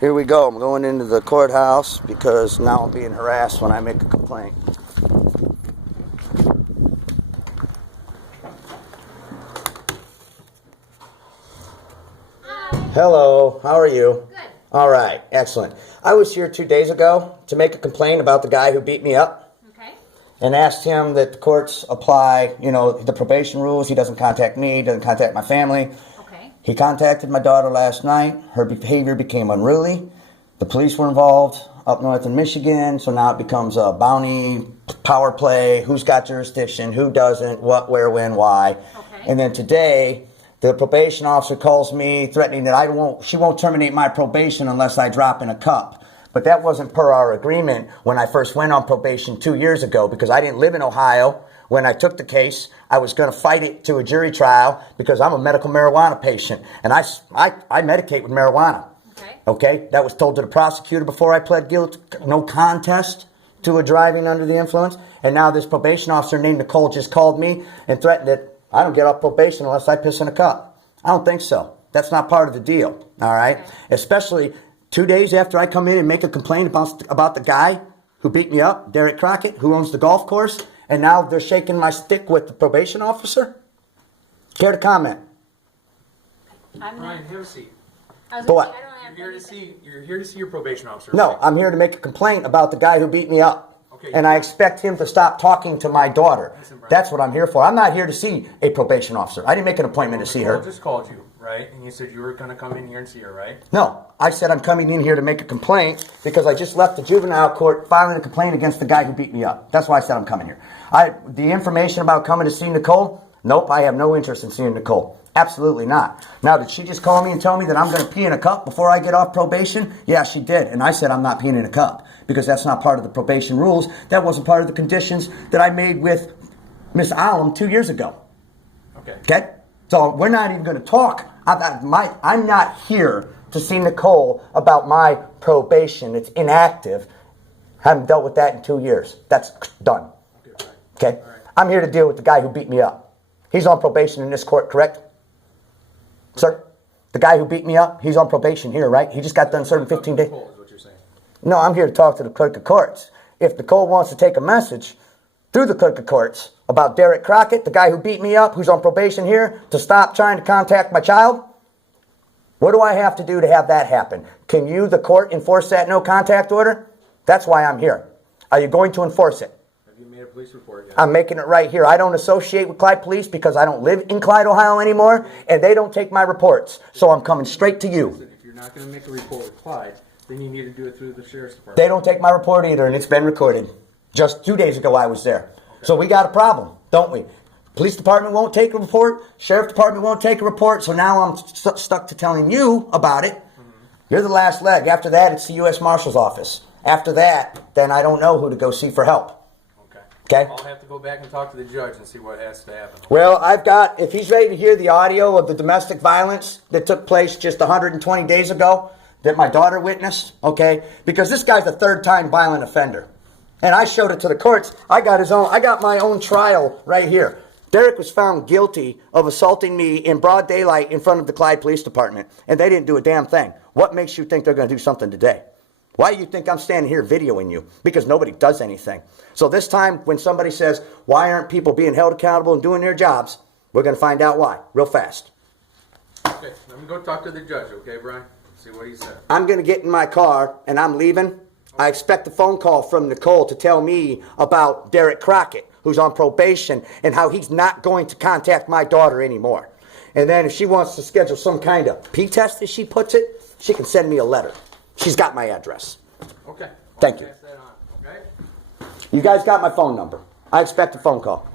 Here we go. I'm going into the courthouse because now I'm being harassed when I make a complaint. Hello, how are you? Good. All right, excellent. I was here 2 days ago to make a complaint about the guy who beat me up. Okay. And asked him that the courts apply, the probation rules. He doesn't contact me, doesn't contact my family. Okay. He contacted my daughter last night. Her behavior became unruly. The police were involved up north in Michigan, so now it becomes a bounty, power play, who's got jurisdiction, who doesn't, what, where, when, why. Okay. And then today, the probation officer calls me threatening that she won't terminate my probation unless I drop in a cup. But that wasn't per our agreement when I first went on probation 2 years ago, because I didn't live in Ohio. When I took the case, I was going to fight it to a jury trial because I'm a medical marijuana patient, and I medicate with marijuana. Okay, that was told to the prosecutor before I pled guilty. No contest to a driving under the influence. And now this probation officer named Nicole just called me and threatened that I don't get off probation unless I piss in a cup. I don't think so. That's not part of the deal. All right, okay. Especially 2 days after I come in and make a complaint about the guy who beat me up, Derek Crockett, who owns the golf course, and now they're shaking my stick with the probation officer. Care to comment? Brian, have a seat. What? You're here to see your probation officer. No, I'm here to make a complaint about the guy who beat me up. Okay. And I expect him to stop talking to my daughter. Listen, that's what I'm here for. I'm not here to see a probation officer. I didn't make an appointment to see her. I just called you, right? And you said you were going to come in here and see her, right? No, I said I'm coming in here to make a complaint because I just left the juvenile court filing a complaint against the guy who beat me up. That's why I said I'm coming here. The information about coming to see Nicole, nope, I have no interest in seeing Nicole. Absolutely not. Now, did she just call me and tell me that I'm going to pee in a cup before I get off probation? Yeah, she did. And I said I'm not peeing in a cup because that's not part of the probation rules. That wasn't part of the conditions that I made with Miss Allen 2 years ago. Okay? So we're not even going to talk. I'm not here to see Nicole about my probation. It's inactive. Haven't dealt with that in 2 years. That's done. Okay? Right. I'm here to deal with the guy who beat me up. He's on probation in this court, correct? Sir, the guy who beat me up, he's on probation here, right? He just got done serving 15 days. Is what you're saying. No, I'm here to talk to the clerk of courts. If Nicole wants to take a message through the clerk of courts about Derek Crockett, the guy who beat me up, who's on probation here, to stop trying to contact my child, what do I have to do to have that happen? Can you, the court, enforce that no contact order? That's why I'm here. Are you going to enforce it? You made a police report yet? I'm making it right here. I don't associate with Clyde Police because I don't live in Clyde, Ohio anymore, and they don't take my reports. So I'm coming straight to you. Listen, if you're not going to make a report with Clyde, then you need to do it through the sheriff's department. They don't take my report either, and it's been recorded. Just 2 days ago I was there. Okay. So we got a problem, don't we? Police department won't take a report. Sheriff department won't take a report. So now I'm stuck to telling you about it. Mm-hmm. You're the last leg. After that, it's the U.S. Marshal's office. After that, then I don't know who to go see for help. Okay. I'll have to go back and talk to the judge and see what has to happen. Well, if he's ready to hear the audio of the domestic violence that took place just 120 days ago that my daughter witnessed, okay, because this guy's a third-time violent offender. And I showed it to the courts. I got my own trial right here. Derek was found guilty of assaulting me in broad daylight in front of the Clyde Police Department, and they didn't do a damn thing. What makes you think they're going to do something today? Why do you think I'm standing here videoing you? Because nobody does anything. So this time when somebody says, why aren't people being held accountable and doing their jobs, we're going to find out why, real fast. Okay, let me go talk to the judge, okay, Brian? See what he said. I'm going to get in my car and I'm leaving. Okay. I expect a phone call from Nicole to tell me about Derek Crockett, who's on probation, and how he's not going to contact my daughter anymore. And then if she wants to schedule some kind of P test, as she puts it, she can send me a letter. She's got my address. Okay. Thank you. Pass that on, okay? You guys got my phone number. I expect a phone call.